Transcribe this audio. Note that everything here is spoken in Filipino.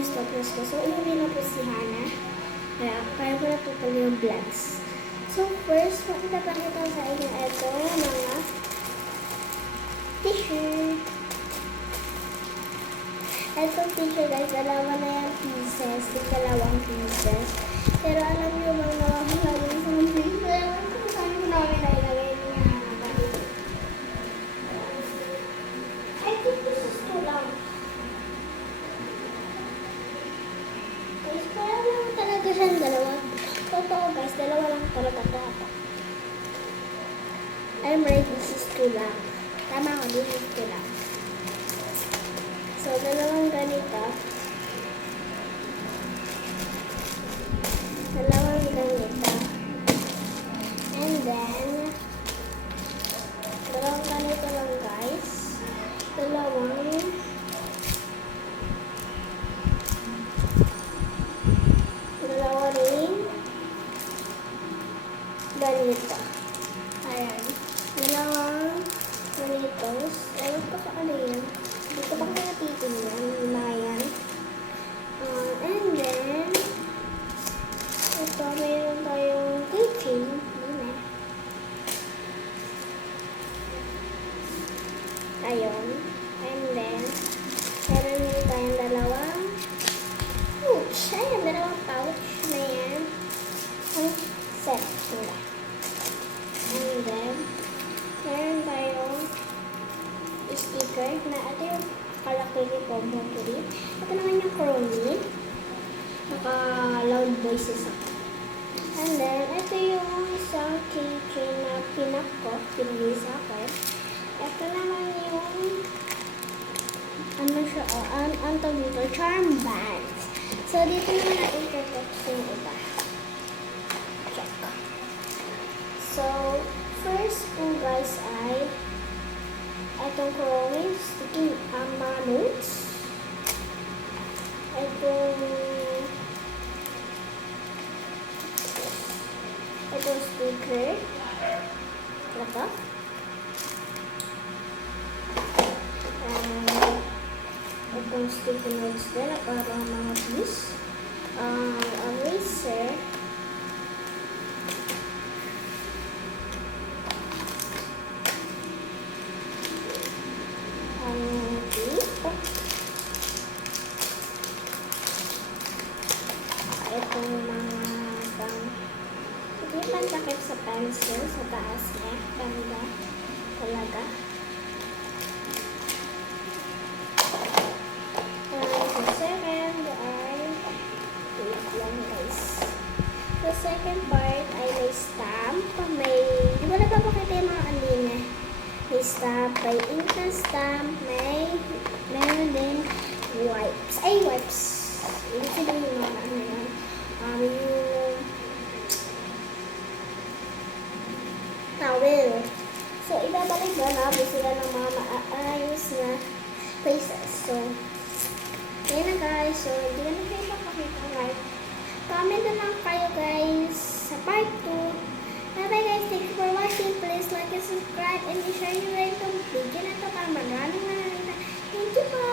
yung stopwatch ko. So, inuwi na po si Hana. Kaya ko na po pala yung vlogs. So, first, makita sa inyo ito, mga t-shirt. Ito t-shirt guys, dalawa na yung pieces. Dalawang pieces. Pero alam nyo bang nawawala yung isang pieces? Saan ko namin nailagay niya? I think this is too long. Guys, kaya lang talaga siyang dalawa. Totoo guys, dalawa lang talaga ito. I'm right, this is too long. Tama ko, this is too long. So, dalawang ganito. Dalawang ganito. And then, dalawang ganito lang guys. Dalawa rin ganito. Ayan. Dalawang ganitos. Ewan ko pa ano yan. Hindi ko pa nakatitin yan. Mga yan. And then, ito, mayroon tayong keychain. Ayun. And then, meron din tayong dalawang pouch. Ayan, dalawang pouch na yan. Ang set nila. And then, meron tayong sticker na ito yung kalaki ni Pompopouri. Ito naman yung Chromie. Naka-loud voices ako. And then, ito yung isang keychain na pinak ko. Pinagay sa akin. Ito naman yung ano siya, ang tawag dito, charm bands. So, dito naman natin i-text yung iba. Check. So, first po guys ay itong Chromie, sticking mga notes. Itong sticker. Ito. Itong sticky notes din na parang mga piece. Eraser. Itong mga hindi pantakip sa pencil sa taas niya. Ganda talaga. The second part ay may stamp, di ba napapakita yung mga kanina? May stamp, may ink na stamp, meron din wipes. Ay, wipes. Ibig sabihin yung mga ano yan. Yung towel. So, ibabalik ba na sila ng mga maayos na places. So, yan na guys. So, hindi ka na kayo papakita right. Comment na lang kayo guys sa part 2. Bye bye guys. Thank you for watching. Please like and subscribe and share yung video na ito para maraming. Thank you po.